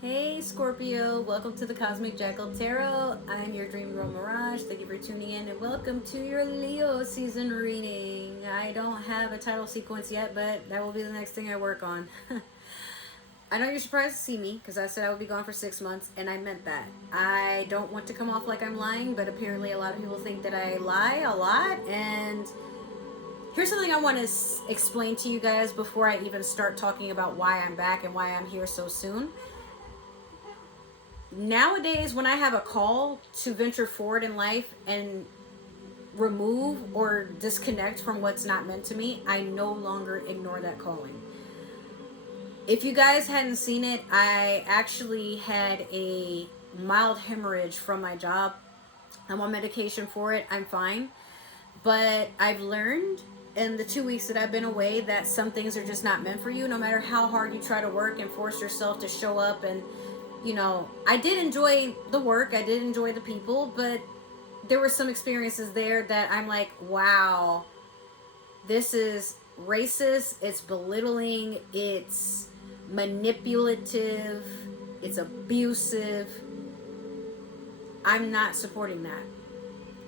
Hey Scorpio, welcome to the Cosmic Jackal Tarot. I'm your dream girl Mirage. Thank you for tuning in and welcome to your Leo season reading. I don't have a title sequence yet, but that will be the next thing I work on. I know you're surprised to see me because I said I would be gone for 6 months, and I meant that. I don't want to come off like I'm lying, but apparently a lot of people think that I lie a lot. And here's something I want to explain to you guys before I even start talking about why I'm back and why I'm here so soon. Nowadays, when I have a call to venture forward in life and remove or disconnect from what's not meant to me, I no longer ignore that calling. If you guys hadn't seen it, I actually had a mild hemorrhage from my job. I'm on medication for it. I'm fine. But I've learned in the 2 weeks that I've been away that some things are just not meant for you, no matter how hard you try to work and force yourself to show up. And I did enjoy the work, I did enjoy the people, but there were some experiences there that I'm like, wow, this is racist, it's belittling, it's manipulative, it's abusive. I'm not supporting that.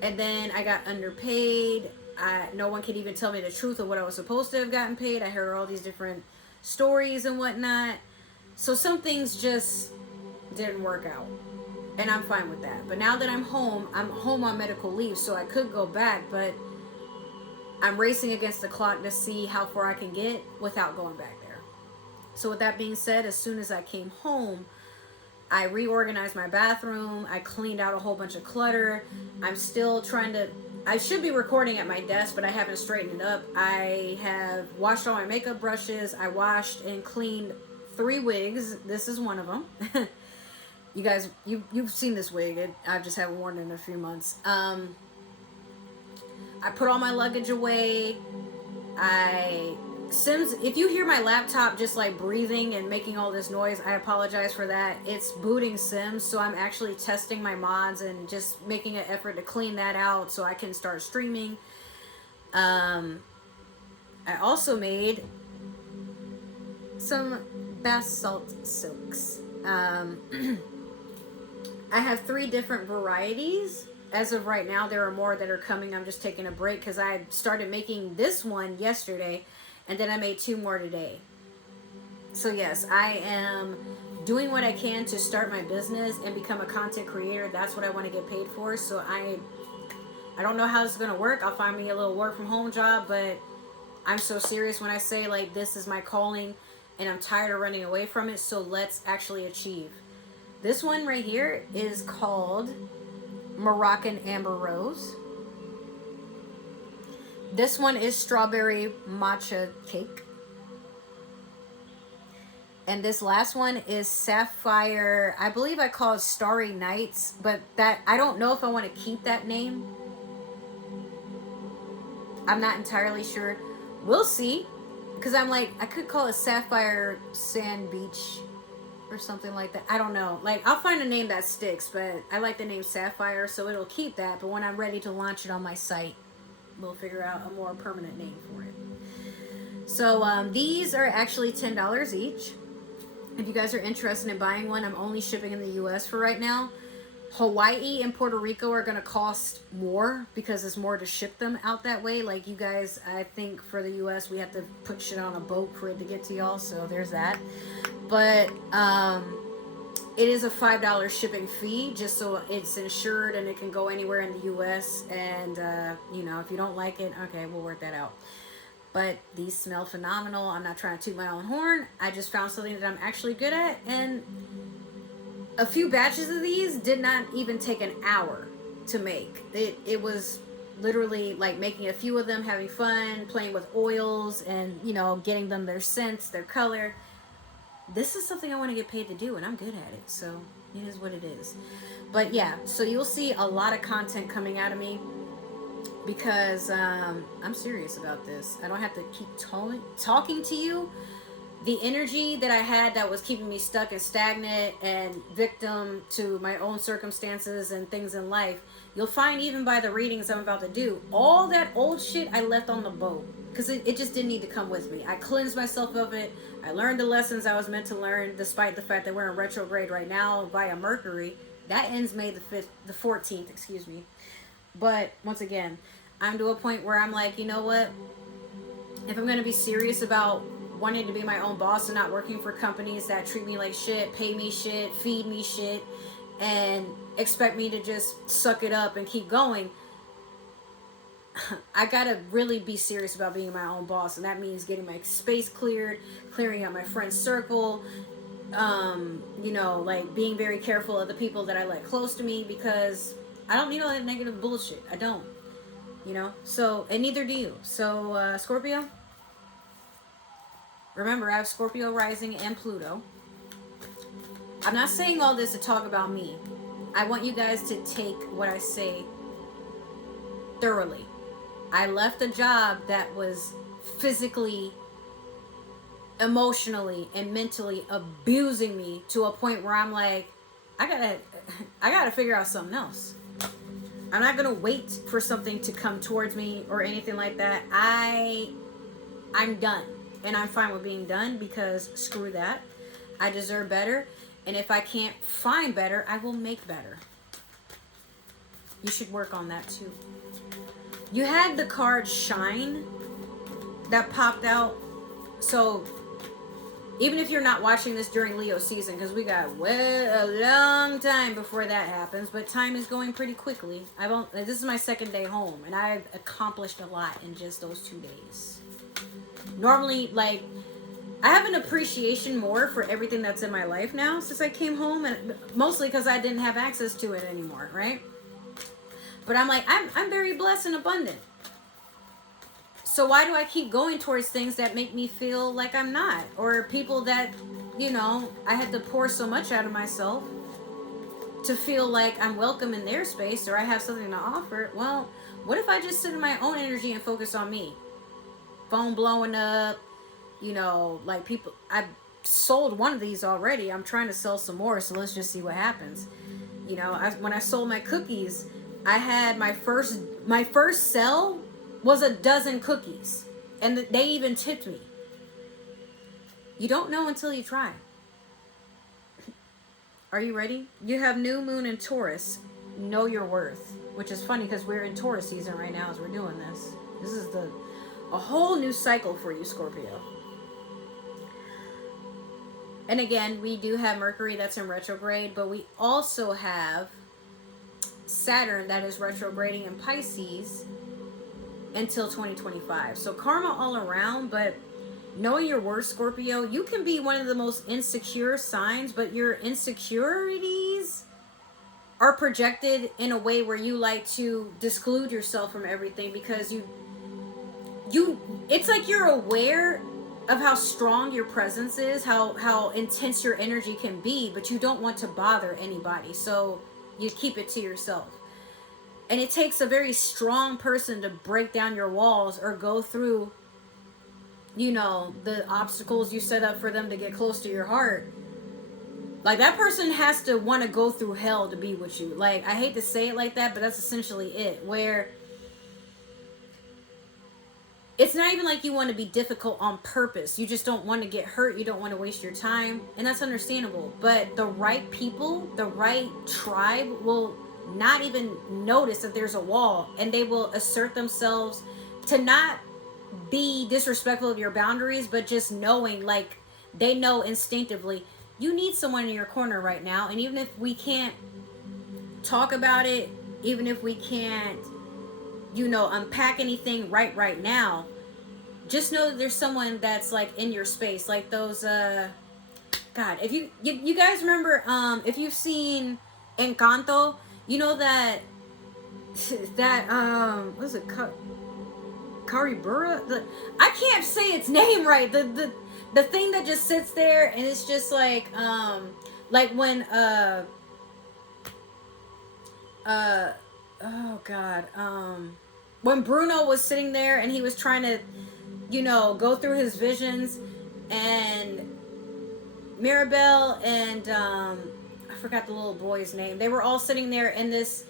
And then I got underpaid. No one could even tell me the truth of what I was supposed to have gotten paid. I heard all these different stories and whatnot. So some things just didn't work out. And I'm fine with that. But now that I'm home on medical leave, so I could go back, but I'm racing against the clock to see how far I can get without going back there. So with that being said, as soon as I came home, I reorganized my bathroom. I cleaned out a whole bunch of clutter. I'm still trying to... I should be recording at my desk, but I haven't straightened it up. I have washed all my makeup brushes. I washed and cleaned 3 wigs. This is one of them. You guys, you've seen this wig. I just haven't worn it in a few months. I put all my luggage away. If you hear my laptop just like breathing and making all this noise, I apologize for that. It's booting Sims, so I'm actually testing my mods and just making an effort to clean that out so I can start streaming. I also made some bath salt silks. I have 3 different varieties. As of right now, there are more that are coming. I'm just taking a break because I started making this one yesterday, and then I made 2 more today. So yes, I am doing what I can to start my business and become a content creator. That's what I want to get paid for. So I don't know how this is going to work. I'll find me a little work from home job, but I'm so serious when I say like this is my calling and I'm tired of running away from it. So let's actually achieve. This one right here is called Moroccan Amber Rose. This one is Strawberry Matcha Cake. And this last one is Sapphire, I believe I call it Starry Nights, but that I don't know if I want to keep that name. I'm not entirely sure. We'll see. Because I'm like, I could call it Sapphire Sand Beach or something like that. I don't know. Like, I'll find a name that sticks, but I like the name Sapphire, so it'll keep that. But when I'm ready to launch it on my site, we'll figure out a more permanent name for it. So these are actually $10 each. If you guys are interested in buying one, I'm only shipping in the US for right now. Hawaii and Puerto Rico are going to cost more because it's more to ship them out that way. Like you guys, I think for the US, we have to put shit on a boat for it to get to y'all. So there's that. But it is a $5 shipping fee just so it's insured and it can go anywhere in the US. And, if you don't like it, okay, we'll work that out. But these smell phenomenal. I'm not trying to toot my own horn. I just found something that I'm actually good at. And a few batches of these did not even take an hour to make. It was literally like making a few of them, having fun, playing with oils and, getting them their scents, their color. This is something I want to get paid to do, and I'm good at it. So it is what it is. But yeah, so you'll see a lot of content coming out of me because I'm serious about this. I don't have to keep talking to you. The energy that I had that was keeping me stuck and stagnant and victim to my own circumstances and things in life, you'll find even by the readings I'm about to do, all that old shit I left on the boat. because it just didn't need to come with me. I cleansed myself of it. I learned the lessons I was meant to learn, despite the fact that we're in retrograde right now via Mercury. That ends May the 14th, excuse me. But once again, I'm to a point where I'm like, you know what? If I'm going to be serious about wanting to be my own boss and not working for companies that treat me like shit, pay me shit, feed me shit, and expect me to just suck it up and keep going, I gotta really be serious about being my own boss. And that means getting my space cleared, clearing out my friend circle, you know, like being very careful of the people that I let close to me, because I don't need all that negative bullshit. I don't, you know. So, and neither do you. So Scorpio, remember, I have Scorpio rising and Pluto. I'm not saying all this to talk about me. I want you guys to take what I say thoroughly. I left a job that was physically, emotionally, and mentally abusing me to a point where I'm like, I gotta figure out something else. I'm not gonna wait for something to come towards me or anything like that. I'm done, and I'm fine with being done, because screw that. I deserve better, and if I can't find better, I will make better. You should work on that too. You had the card Shine that popped out. So even if you're not watching this during Leo season, because we got a long time before that happens, but time is going pretty quickly. This is my second day home, and I've accomplished a lot in just those 2 days. Normally, like, I have an appreciation more for everything that's in my life now since I came home, and mostly because I didn't have access to it anymore, right? But I'm like, I'm very blessed and abundant. So why do I keep going towards things that make me feel like I'm not? Or people that, you know, I had to pour so much out of myself to feel like I'm welcome in their space, or I have something to offer. Well, what if I just sit in my own energy and focus on me? Phone blowing up, you know, like people, I've sold one of these already. I'm trying to sell some more, so let's just see what happens. You know, when I sold my cookies, I had my first sell was a dozen cookies, and they even tipped me. You don't know until you try. Are you ready? You have new moon in Taurus. Know your worth, which is funny because we're in Taurus season right now as we're doing this. This is a whole new cycle for you, Scorpio. And again, we do have Mercury that's in retrograde, but we also have Saturn that is retrograding in Pisces until 2025. So karma all around, but knowing your worth, Scorpio, you can be one of the most insecure signs, but your insecurities are projected in a way where you like to disclude yourself from everything, because it's like you're aware of how strong your presence is, how intense your energy can be, but you don't want to bother anybody, so you keep it to yourself. And it takes a very strong person to break down your walls or go through, you know, the obstacles you set up for them to get close to your heart. Like, that person has to want to go through hell to be with you. Like, I hate to say it like that, but that's essentially it. Where it's not even like you want to be difficult on purpose. You just don't want to get hurt. You don't want to waste your time. And that's understandable. But the right people, the right tribe will not even notice that there's a wall. And they will assert themselves to not be disrespectful of your boundaries, but just knowing, like, they know instinctively, you need someone in your corner right now. And even if we can't talk about it, even if we can't, you know, unpack anything right now, just know that there's someone that's like in your space. Like those God, if you guys remember, if you've seen Encanto, you know that what is it, Caribura? I can't say its name right. The thing that just sits there and it's just like when oh God, when Bruno was sitting there and he was trying to, you know, go through his visions, and Mirabelle and I forgot the little boy's name. They were all sitting there in this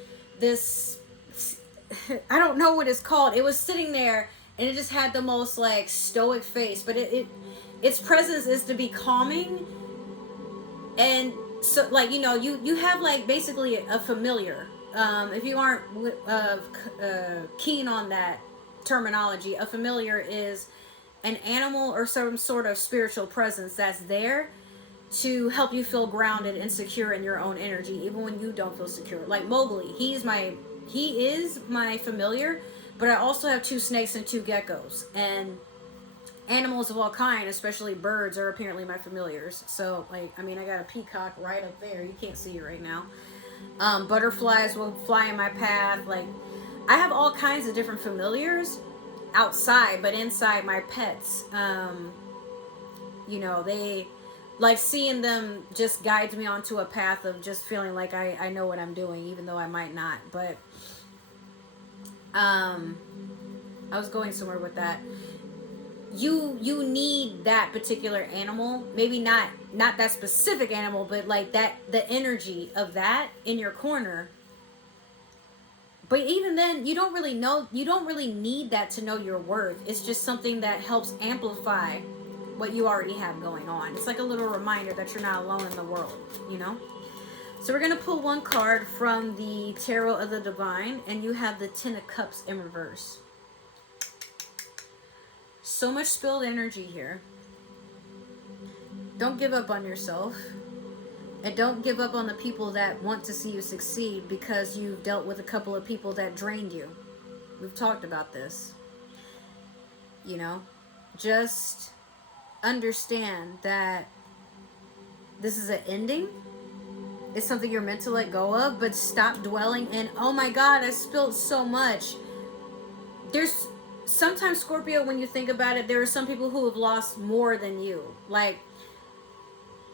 I don't know what it's called. It was sitting there and it just had the most like stoic face, but its presence is to be calming. And so like, you know, you have like basically a familiar, if you aren't keen on that terminology, a familiar is an animal or some sort of spiritual presence that's there to help you feel grounded and secure in your own energy, even when you don't feel secure. Like Mowgli, he is my familiar, but I also have 2 snakes and 2 geckos, and animals of all kind, especially birds, are apparently my familiars. So like, I mean, I got a peacock right up there, you can't see it right now. Butterflies will fly in my path. Like, I have all kinds of different familiars outside, but inside, my pets, you know, they, like, seeing them just guides me onto a path of just feeling like I know what I'm doing, even though I might not. But I was going somewhere with that. You need that particular animal, maybe not that specific animal, but like that, the energy of that in your corner. But even then, you don't really need that to know your worth. It's just something that helps amplify what you already have going on. It's like a little reminder that you're not alone in the world, you know? So we're going to pull one card from the Tarot of the Divine, and you have the Ten of Cups in reverse. So much spilled energy here. Don't give up on yourself. And don't give up on the people that want to see you succeed, because you've dealt with a couple of people that drained you. We've talked about this. You know, just understand that this is an ending. It's something you're meant to let go of, but stop dwelling in, oh my God, I spilled so much. There's sometimes, Scorpio, when you think about it, there are some people who have lost more than you. Like,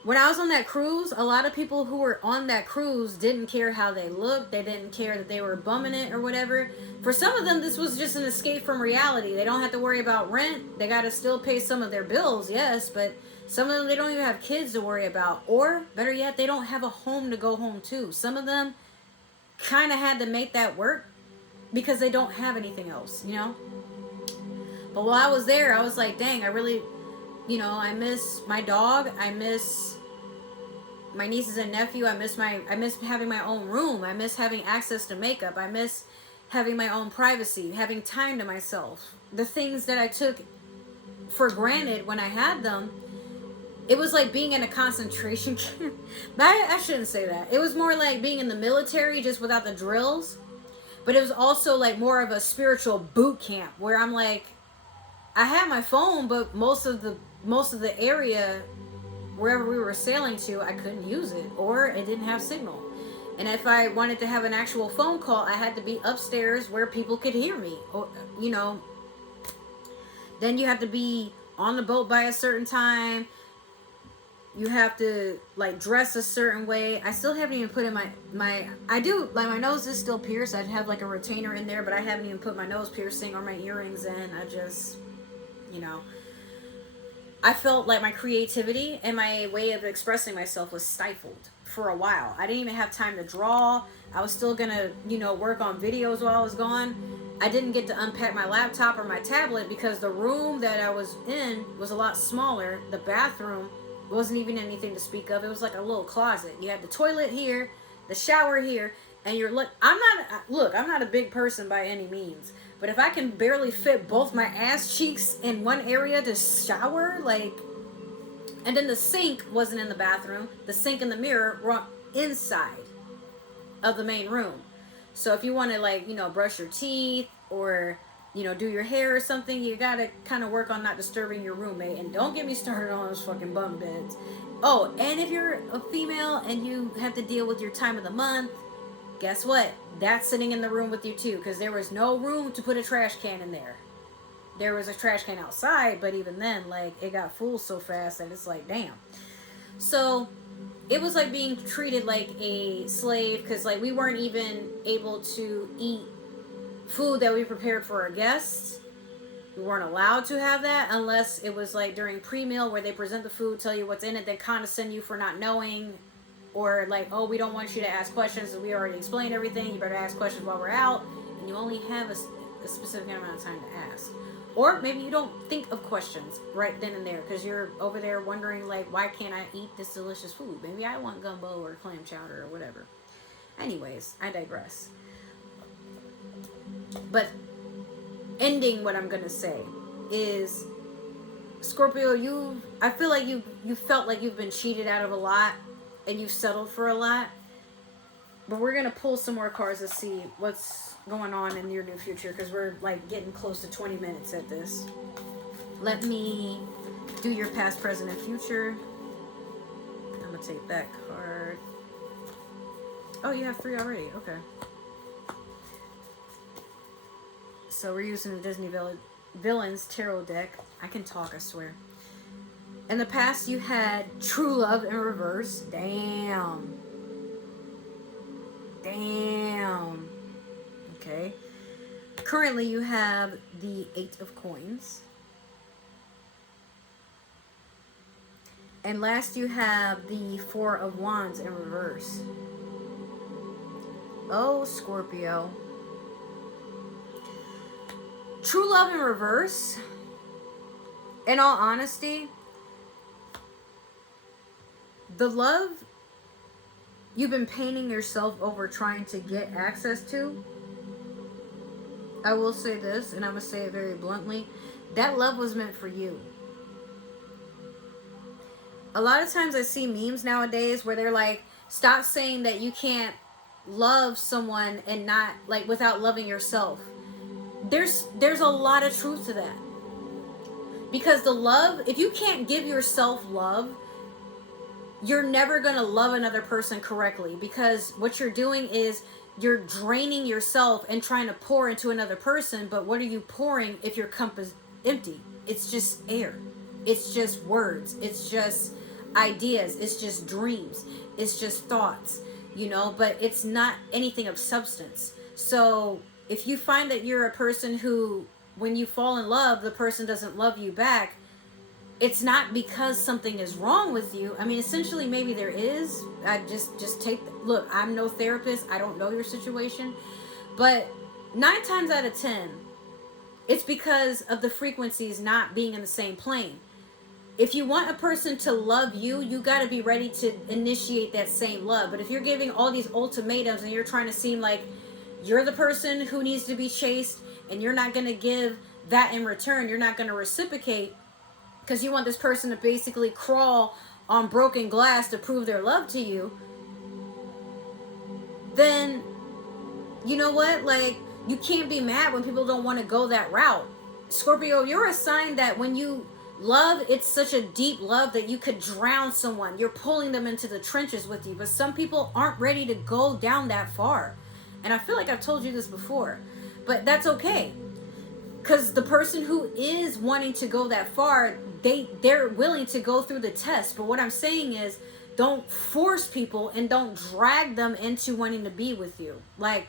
when I was on that cruise, a lot of people who were on that cruise didn't care how they looked. They didn't care that they were bumming it or whatever. For some of them, this was just an escape from reality. They don't have to worry about rent. They got to still pay some of their bills, yes, but some of them, they don't even have kids to worry about. Or, better yet, they don't have a home to go home to. Some of them kind of had to make that work because they don't have anything else, you know? But while I was there, I was like, dang, I really, you know, I miss my dog. I miss my nieces and nephew. I miss having my own room. I miss having access to makeup. I miss having my own privacy, having time to myself. The things that I took for granted when I had them, it was like being in a concentration camp. I shouldn't say that. It was more like being in the military, just without the drills. But it was also like more of a spiritual boot camp, where I'm like, I had my phone, but most of the area wherever we were sailing to, I couldn't use it, or it didn't have signal. And if I wanted to have an actual phone call, I had to be upstairs where people could hear me, or, you know. Then you have to be on the boat by a certain time. You have to like dress a certain way. I still haven't even put in my I do, like, my nose is still pierced. I have like a retainer in there, but I haven't even put my nose piercing or my earrings in. I just, you know, I felt like my creativity and my way of expressing myself was stifled for a while. I didn't even have time to draw. I was still gonna, you know, work on videos while I was gone. I didn't get to unpack my laptop or my tablet because the room that I was in was a lot smaller. The bathroom wasn't even anything to speak of. It was like a little closet. You had the toilet here, the shower here, and you're I'm not a big person by any means. But if I can barely fit both my ass cheeks in one area to shower, like, and then the sink wasn't in the bathroom. The sink and the mirror were inside of the main room. So if you want to, like, you know, brush your teeth or, you know, do your hair or something, you got to kind of work on not disturbing your roommate. And don't get me started on those fucking bunk beds. Oh, and if you're a female and you have to deal with your time of the month, guess what? That's sitting in the room with you too, because there was no room to put a trash can in there. There was a trash can outside, but even then, like, it got full so fast that it's like, damn. So it was like being treated like a slave, because like we weren't even able to eat food that we prepared for our guests. We weren't allowed to have that unless it was like during pre-meal, where they present the food, tell you what's in it, they condescend you for not knowing. Or like, oh, we don't want you to ask questions, we already explained everything, you better ask questions while we're out. And you only have a specific amount of time to ask. Or maybe you don't think of questions right then and there because you're over there wondering, like, why can't I eat this delicious food? Maybe I want gumbo or clam chowder or whatever. Anyways, I digress. But ending what I'm going to say is, Scorpio, I feel like you felt like you've been cheated out of a lot and you've settled for a lot. But we're going to pull some more cards to see what's going on in your new future, because we're like getting close to 20 minutes at this. Let me do your past, present, and future. I'm going to take that card. Oh, you have 3 already. Okay. So we're using the Disney Villains Tarot deck. I can talk, I swear. In the past, you had true love in reverse. Damn. Okay. Currently, you have the 8 of Coins. And last, you have the 4 of Wands in reverse. Oh, Scorpio. True love in reverse. In all honesty, the love you've been painting yourself over trying to get access to, I will say this, and I'm going to say it very bluntly, that love was meant for you. A lot of times I see memes nowadays where they're like, stop saying that you can't love someone and not, like, without loving yourself. There's a lot of truth to that. Because the love, if you can't give yourself love, you're never going to love another person correctly, because what you're doing is you're draining yourself and trying to pour into another person. But what are you pouring if your cup is empty? It's just air. It's just words. It's just ideas. It's just dreams. It's just thoughts, you know, but it's not anything of substance. So if you find that you're a person who, when you fall in love, the person doesn't love you back, it's not because something is wrong with you. I mean, essentially, maybe there is. I just take, look, I'm no therapist. I don't know your situation. But 9 times out of 10, it's because of the frequencies not being in the same plane. If you want a person to love you, you got to be ready to initiate that same love. But if you're giving all these ultimatums and you're trying to seem like you're the person who needs to be chased and you're not going to give that in return, you're not going to reciprocate, because you want this person to basically crawl on broken glass to prove their love to you, then you know what? Like, you can't be mad when people don't want to go that route. Scorpio, you're a sign that when you love, it's such a deep love that you could drown someone. You're pulling them into the trenches with you. But some people aren't ready to go down that far. And I feel like I've told you this before, but that's okay. Because the person who is wanting to go that far, they're willing to go through the test. But what I'm saying is, don't force people and don't drag them into wanting to be with you. Like,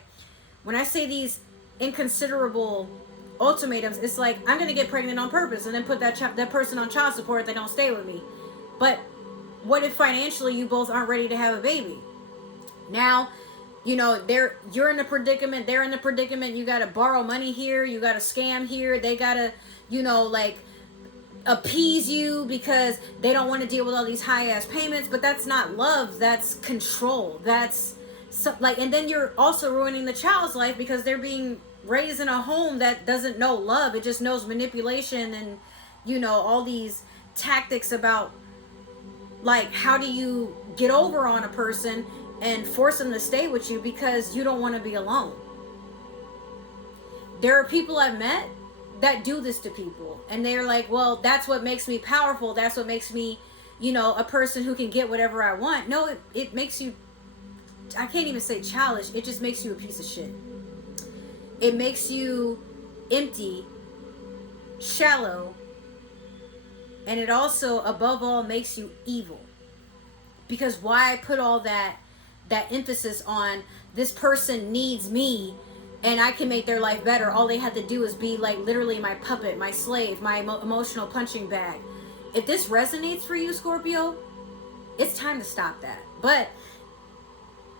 when I say these inconsiderable ultimatums, it's like, I'm going to get pregnant on purpose and then put that person on child support if they don't stay with me. But what if financially you both aren't ready to have a baby? Now, you know, you're in a predicament, they're in a predicament, you got to borrow money here, you got to scam here, they got to, you know, like, appease you because they don't want to deal with all these high ass payments. But that's not love, that's control. That's like, and then you're also ruining the child's life because they're being raised in a home that doesn't know love. It just knows manipulation and, you know, all these tactics about, like, how do you get over on a person and force them to stay with you because you don't want to be alone. There are people I've met that do this to people, and they're like, well, that's what makes me powerful, that's what makes me, you know, a person who can get whatever I want. No, it makes you, I can't even say childish, it just makes you a piece of shit. It makes you empty, shallow, and it also, above all, makes you evil. Because why put all that emphasis on this person needs me and I can make their life better? All they have to do is be like literally my puppet, my slave, my emotional punching bag. If this resonates for you, Scorpio, it's time to stop that. But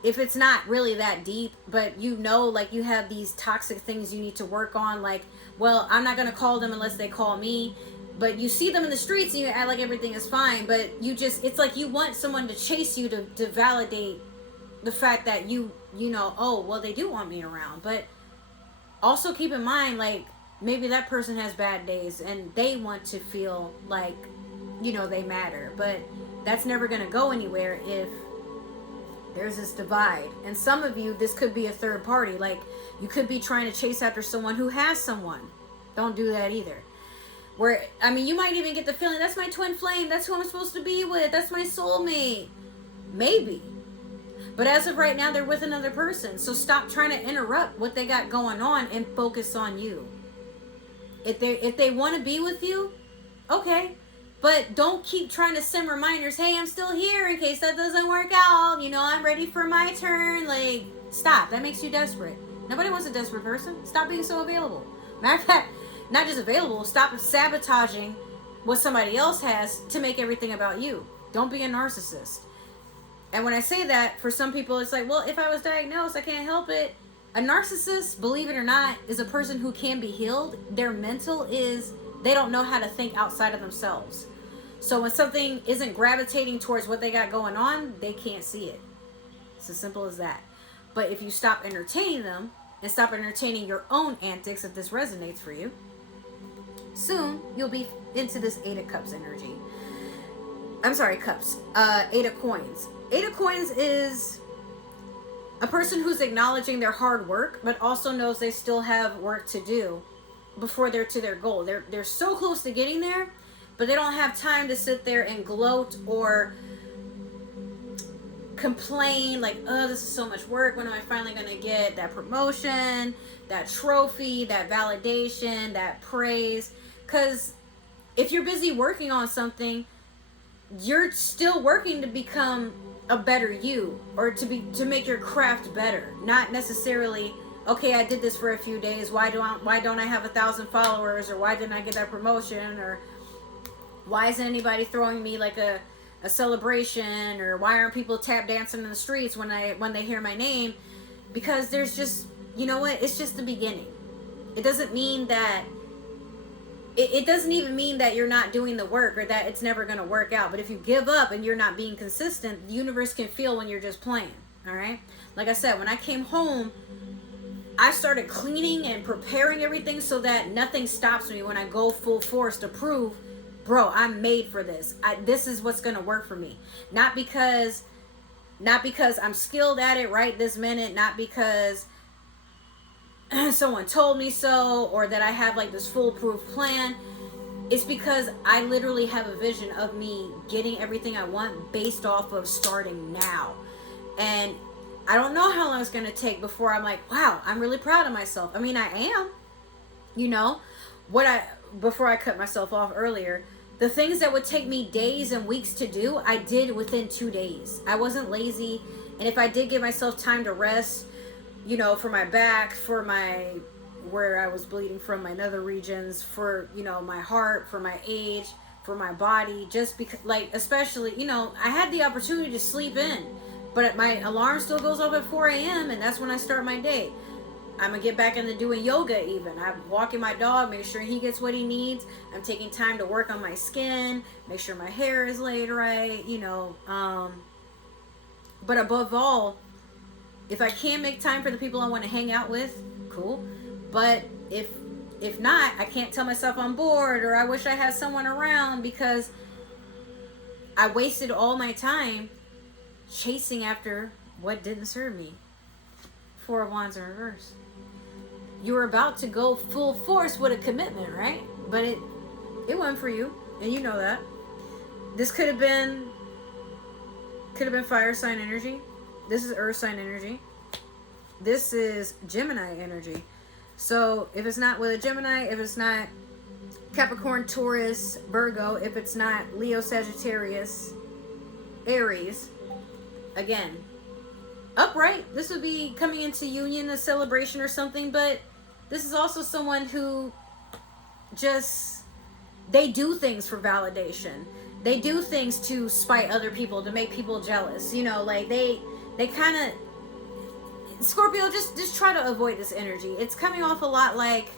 if it's not really that deep, but you know, like you have these toxic things you need to work on, like, well, I'm not going to call them unless they call me. But you see them in the streets and you act like everything is fine, but you just, it's like you want someone to chase you to validate the fact that you know, oh, well, they do want me around. But also keep in mind, like, maybe that person has bad days and they want to feel like, you know, they matter. But that's never going to go anywhere if there's this divide. And some of you, this could be a third party. Like, you could be trying to chase after someone who has someone. Don't do that either. Where, I mean, you might even get the feeling, that's my twin flame, that's who I'm supposed to be with, that's my soulmate. Maybe. But as of right now, they're with another person. So stop trying to interrupt what they got going on and focus on you. If they want to be with you, okay. But don't keep trying to send reminders, hey, I'm still here in case that doesn't work out. You know, I'm ready for my turn. Like, stop. That makes you desperate. Nobody wants a desperate person. Stop being so available. Matter of fact, not just available, stop sabotaging what somebody else has to make everything about you. Don't be a narcissist. And when I say that, for some people, it's like, well, if I was diagnosed, I can't help it. A narcissist, believe it or not, is a person who can be healed. Their mental is, they don't know how to think outside of themselves. So when something isn't gravitating towards what they got going on, they can't see it. It's as simple as that. But if you stop entertaining them and stop entertaining your own antics, if this resonates for you, soon you'll be into this Eight of Cups energy. I'm sorry, cups. Eight of Coins. Eight of Coins is a person who's acknowledging their hard work, but also knows they still have work to do before they're to their goal. They're so close to getting there, but they don't have time to sit there and gloat or complain like, oh, this is so much work. When am I finally going to get that promotion, that trophy, that validation, that praise? Because if you're busy working on something, you're still working to become a better you, or to make your craft better. Not necessarily, okay, I did this for a few days, why don't I have 1,000 followers, or why didn't I get that promotion, or why isn't anybody throwing me like a celebration, or why aren't people tap dancing in the streets when they hear my name? Because there's just, you know what, it's just the beginning. It doesn't mean that it doesn't even mean that you're not doing the work or that it's never going to work out. But if you give up and you're not being consistent, the universe can feel when you're just playing. All right. Like I said, when I came home, I started cleaning and preparing everything so that nothing stops me when I go full force to prove, bro, I'm made for this. This is what's going to work for me. Not because I'm skilled at it right this minute, not because someone told me so, or that I have like this foolproof plan. It's because I literally have a vision of me getting everything I want based off of starting now. And I don't know how long it's going to take before I'm like, wow, I'm really proud of myself. I mean, I am, you know, before I cut myself off earlier, the things that would take me days and weeks to do, I did within 2 days. I wasn't lazy. And if I did give myself time to rest, you know, for my back, for where I was bleeding from, my nether regions, for, you know, my heart, for my age, for my body, just because, like, especially, you know, I had the opportunity to sleep in, but my alarm still goes off at 4 a.m. and that's when I start my day. I'm gonna get back into doing yoga even. I'm walking my dog, make sure he gets what he needs. I'm taking time to work on my skin, make sure my hair is laid right, you know, but above all, if I can make time for the people I want to hang out with, cool. But if not, I can't tell myself I'm bored or I wish I had someone around, because I wasted all my time chasing after what didn't serve me. Four of Wands in reverse. You were about to go full force with a commitment, right? But it went for you, and you know that. This could have been fire sign energy. This is earth sign energy. This is Gemini energy. So if it's not with a Gemini, if it's not Capricorn, Taurus, Virgo, if it's not Leo, Sagittarius, Aries, again, upright, this would be coming into union, a celebration or something. But this is also someone who just, they do things for validation. They do things to spite other people, to make people jealous. You know, like they kind of, Scorpio, just try to avoid this energy. It's coming off a lot like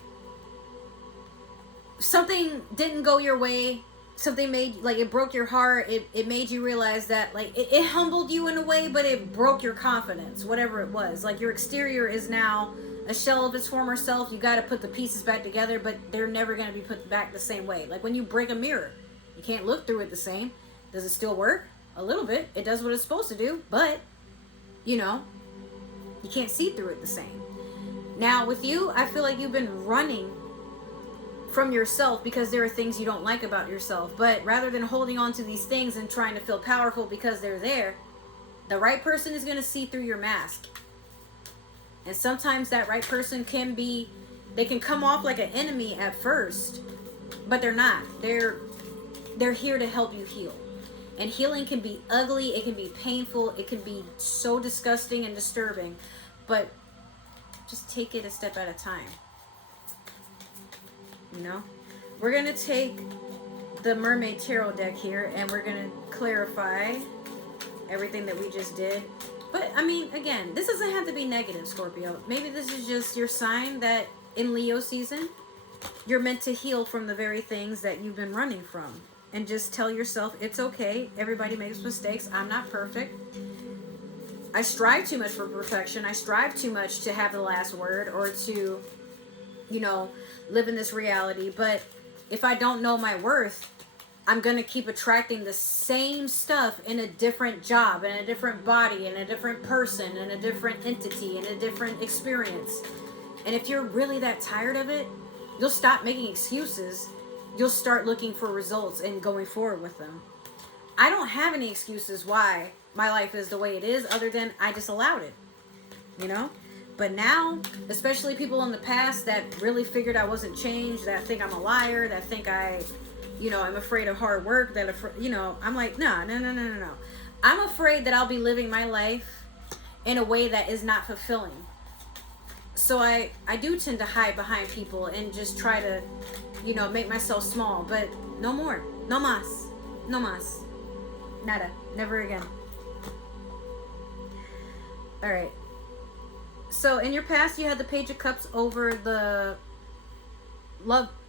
something didn't go your way. Something made, like, it broke your heart. It made you realize that, like, it humbled you in a way, but it broke your confidence, whatever it was. Like, your exterior is now a shell of its former self. You got to put the pieces back together, but they're never going to be put back the same way. Like when you break a mirror, you can't look through it the same. Does it still work? A little bit. It does what it's supposed to do, but, you know, you can't see through it the same. Now, with you, I feel like you've been running from yourself because there are things you don't like about yourself. But rather than holding on to these things and trying to feel powerful because they're there, the right person is going to see through your mask. And sometimes that right person can be, they can come off like an enemy at first, but they're not. They're here to help you heal. And healing can be ugly, it can be painful, it can be so disgusting and disturbing, but just take it a step at a time. You know, we're going to take the Mermaid Tarot deck here and we're going to clarify everything that we just did. But, I mean, again, this doesn't have to be negative, Scorpio. Maybe this is just your sign that in Leo season, you're meant to heal from the very things that you've been running from. And just tell yourself, it's okay. Everybody makes mistakes. I'm not perfect. I strive too much for perfection. I strive too much to have the last word or to, you know, live in this reality. But if I don't know my worth, I'm going to keep attracting the same stuff in a different job, in a different body, in a different person, in a different entity, in a different experience. And if you're really that tired of it, you'll stop making excuses. You'll start looking for results and going forward with them. I don't have any excuses why my life is the way it is other than I just allowed it, you know? But now, especially people in the past that really figured I wasn't changed, that think I'm a liar, that think I'm afraid of hard work, that, I'm like, no. I'm afraid that I'll be living my life in a way that is not fulfilling. So I do tend to hide behind people and just try to, make myself small. But no more. No mas. No mas. Nada. Never again. All right. So in your past, you had the Page of Cups over the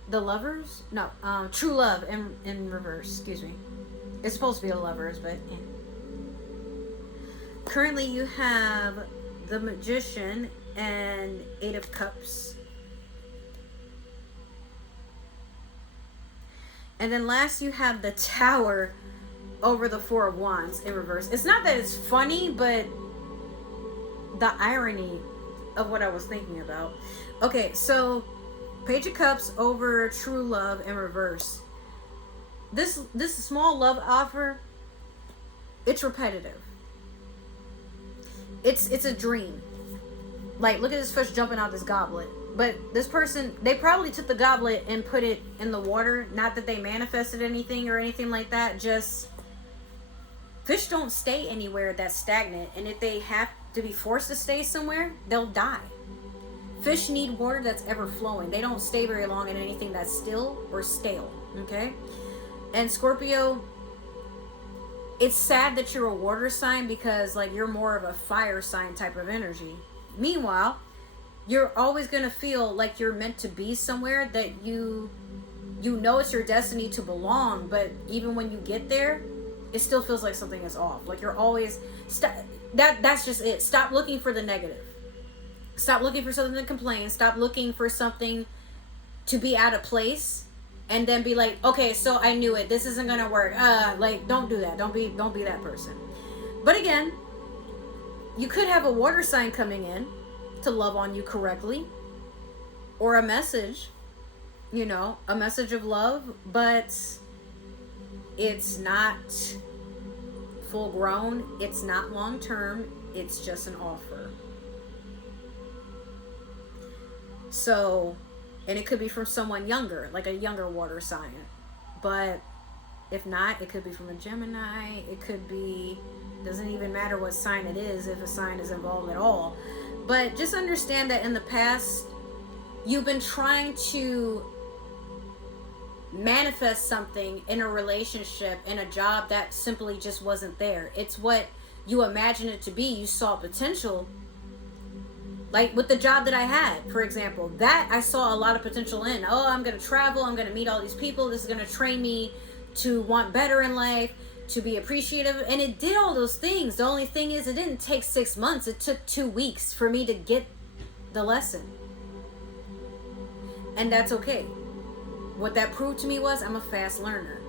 lovers? No, true love in reverse. Excuse me. It's supposed to be the lovers, but yeah. Currently, you have the Magician and Eight of Cups. And then last, you have the Tower over the Four of Wands in reverse. It's not that it's funny, but the irony of what I was thinking about. Okay, so Page of Cups over true love in reverse. This small love offer, it's repetitive. It's a dream. Like, look at this fish jumping out this goblet. But this person, they probably took the goblet and put it in the water. Not that they manifested anything or anything like that. Just, fish don't stay anywhere that's stagnant. And if they have to be forced to stay somewhere, they'll die. Fish need water that's ever flowing. They don't stay very long in anything that's still or stale. Okay? And Scorpio, it's sad that you're a water sign because, like, you're more of a fire sign type of energy. Meanwhile, you're always going to feel like you're meant to be somewhere that you know it's your destiny to belong, but even when you get there, it still feels like something is off. Like you're always that's just it. Stop looking for the negative. Stop looking for something to complain. Stop looking for something to be out of place and then be like, okay, so I knew it. This isn't going to work. Like, don't do that. Don't be that person. But again, you could have a water sign coming in to love on you correctly, or a message, a message of love, but it's not full grown, it's not long term, it's just an offer. So, and it could be from someone younger, like a younger water sign, but if not, it could be from a Gemini, it could be, doesn't even matter what sign it is, if a sign is involved at all. But just understand that in the past, you've been trying to manifest something in a relationship, in a job that simply just wasn't there. It's what you imagined it to be. You saw potential, Like with the job that I had, for example, that I saw a lot of potential in. Oh, I'm going to travel. I'm going to meet all these people. This is going to train me to want better in life, to be appreciative. And it did all those things. The only thing is, it didn't take 6 months. It took 2 weeks for me to get the lesson. And that's okay. What that proved to me was I'm a fast learner.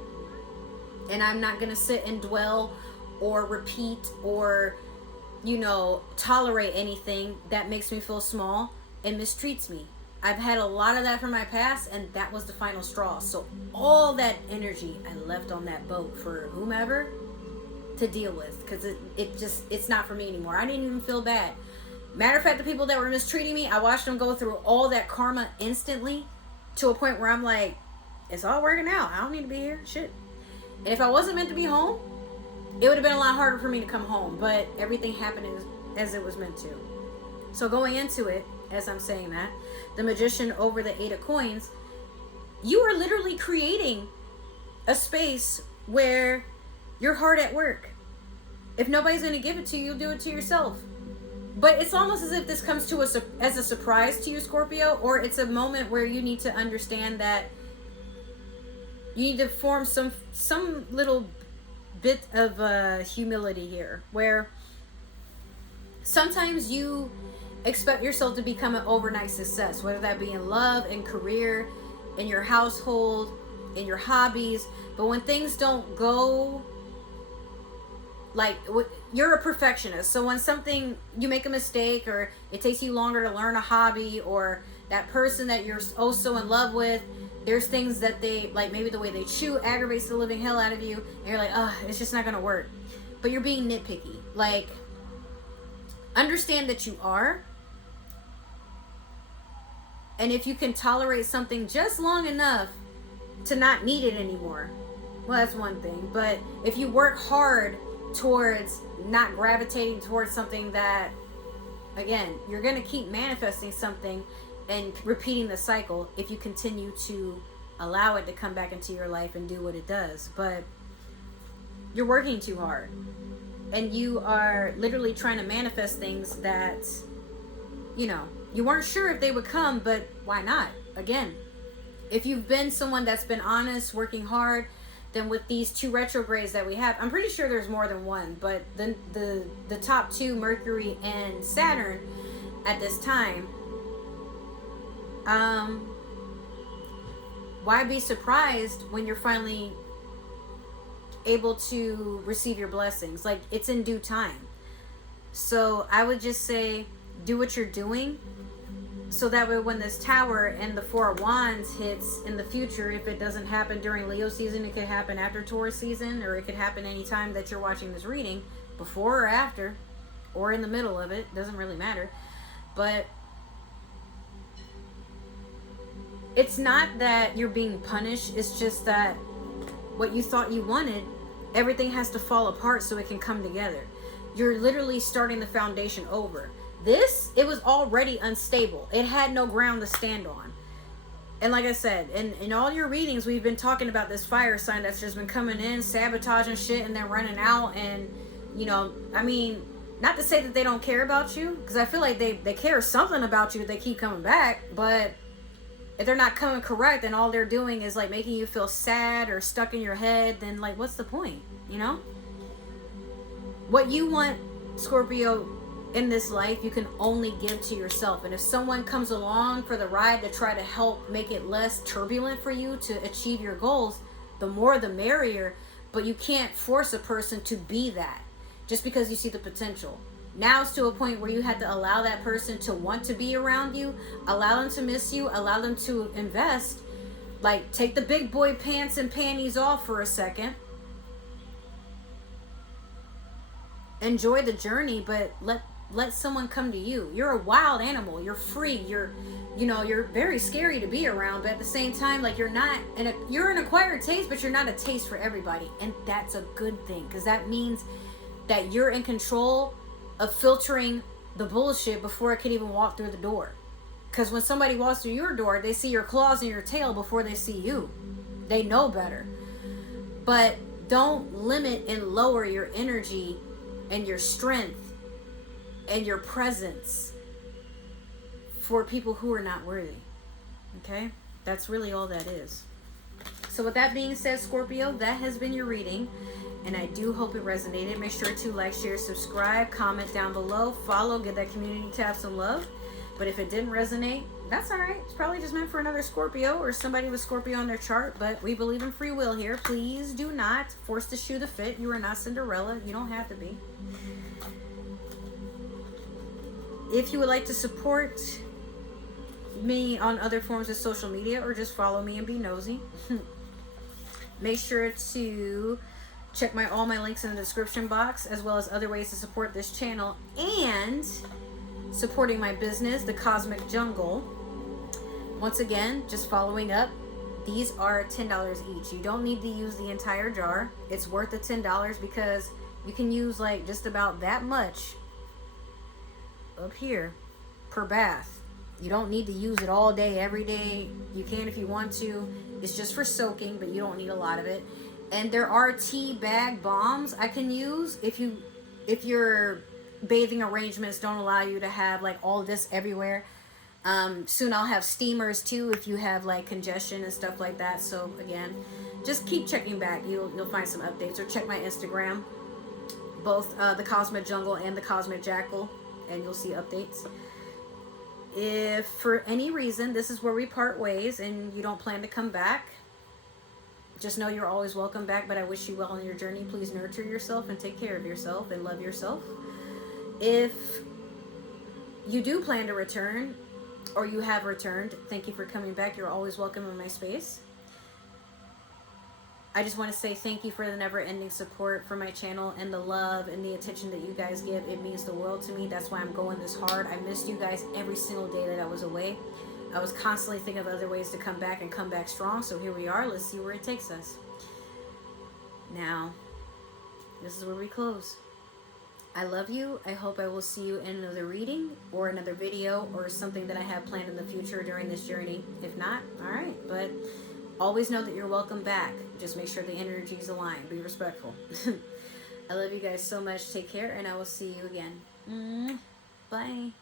And I'm not going to sit and dwell or repeat or, tolerate anything that makes me feel small and mistreats me. I've had a lot of that from my past, and that was the final straw. So all that energy I left on that boat for whomever to deal with, because it's not for me anymore. I didn't even feel bad. Matter of fact, the people that were mistreating me, I watched them go through all that karma instantly to a point where I'm like, it's all working out. I don't need to be here. Shit. And if I wasn't meant to be home, it would have been a lot harder for me to come home. But everything happened as it was meant to. So going into it, as I'm saying that, the Magician over the 8 of Coins, you are literally creating a space where you're hard at work. If nobody's going to give it to you, you'll do it to yourself. But it's almost as if this comes to as a surprise to you, Scorpio, or it's a moment where you need to understand that you need to form some little bit of humility here, where sometimes you expect yourself to become an overnight success, whether that be in love, in career, in your household, in your hobbies. But when things don't go like, you're a perfectionist, so when you make a mistake, or it takes you longer to learn a hobby, or that person that you're oh so in love with, there's things that they, like maybe the way they chew aggravates the living hell out of you, and you're like, it's just not gonna work. But you're being nitpicky. Like, understand that you are, and if you can tolerate something just long enough to not need it anymore, well, that's one thing. But if you work hard towards not gravitating towards something that, again, you're going to keep manifesting something and repeating the cycle if you continue to allow it to come back into your life and do what it does. But you're working too hard, and you are literally trying to manifest things that, you weren't sure if they would come, but why not? Again, if you've been someone that's been honest, working hard, then with these 2 retrogrades that we have, I'm pretty sure there's more than one, but the top 2, Mercury and Saturn, at this time, why be surprised when you're finally able to receive your blessings? Like, it's in due time. So I would just say, do what you're doing, so that way when this Tower and the 4 of Wands hits in the future, if it doesn't happen during Leo season, it could happen after Taurus season, or it could happen anytime that you're watching this reading, before or after, or in the middle of it, doesn't really matter. But it's not that you're being punished, it's just that what you thought you wanted, everything has to fall apart so it can come together. You're literally starting the foundation over. It was already unstable. It had no ground to stand on. And like I said, in all your readings, we've been talking about this fire sign that's just been coming in, sabotaging shit, and then running out. And, not to say that they don't care about you, because I feel like they care something about you if they keep coming back. But if they're not coming correct, and all they're doing is like making you feel sad or stuck in your head, then like, what's the point? What you want, Scorpio, in this life, you can only give to yourself. And if someone comes along for the ride to try to help make it less turbulent for you to achieve your goals, the more the merrier. But you can't force a person to be that just because you see the potential. Now it's to a point where you have to allow that person to want to be around you, allow them to miss you, allow them to invest. Like, take the big boy pants and panties off for a second. Enjoy the journey, but let someone come to you. You're a wild animal. You're free. You're very scary to be around, but at the same time, like, you're an acquired taste, but you're not a taste for everybody. And that's a good thing, because that means that you're in control of filtering the bullshit before it can even walk through the door. Because when somebody walks through your door, they see your claws and your tail before they see you. They know better. But don't limit and lower your energy and your strength and your presence for people who are not worthy. Okay? That's really all that is. So with that being said, Scorpio, that has been your reading. And I do hope it resonated. Make sure to like, share, subscribe, comment down below, follow, give that community tab some love. But if it didn't resonate, that's all right. It's probably just meant for another Scorpio or somebody with Scorpio on their chart. But we believe in free will here. Please do not force the shoe to fit. You are not Cinderella. You don't have to be. If you would like to support me on other forms of social media or just follow me and be nosy, make sure to check all my links in the description box, as well as other ways to support this channel and supporting my business, the Cosmic Jungle. Once again, just following up, these are $10 each. You don't need to use the entire jar. It's worth the $10 because you can use like just about that much up here per bath. You don't need to use it all day, every day. You can if you want to. It's just for soaking, but you don't need a lot of it. And there are tea bag bombs I can use if your bathing arrangements don't allow you to have like all this everywhere. Soon I'll have steamers too if you have like congestion and stuff like that. So again, just keep checking back. You'll find some updates, or check my Instagram, both the Cosmic Jungle and the Cosmic Jackal, and you'll see updates. If for any reason this is where we part ways and you don't plan to come back, just know you're always welcome back, but I wish you well on your journey. Please nurture yourself and take care of yourself and love yourself. If you do plan to return, or you have returned, thank you for coming back. You're always welcome in my space. I just want to say thank you for the never-ending support for my channel and the love and the attention that you guys give. It means the world to me. That's why I'm going this hard. I missed you guys every single day that I was away. I was constantly thinking of other ways to come back and come back strong. So here we are. Let's see where it takes us. Now, this is where we close. I love you. I hope I will see you in another reading or another video or something that I have planned in the future during this journey. If not, all right. But always know that you're welcome back. Just make sure the energies align. Be respectful. I love you guys so much. Take care, and I will see you again. Bye.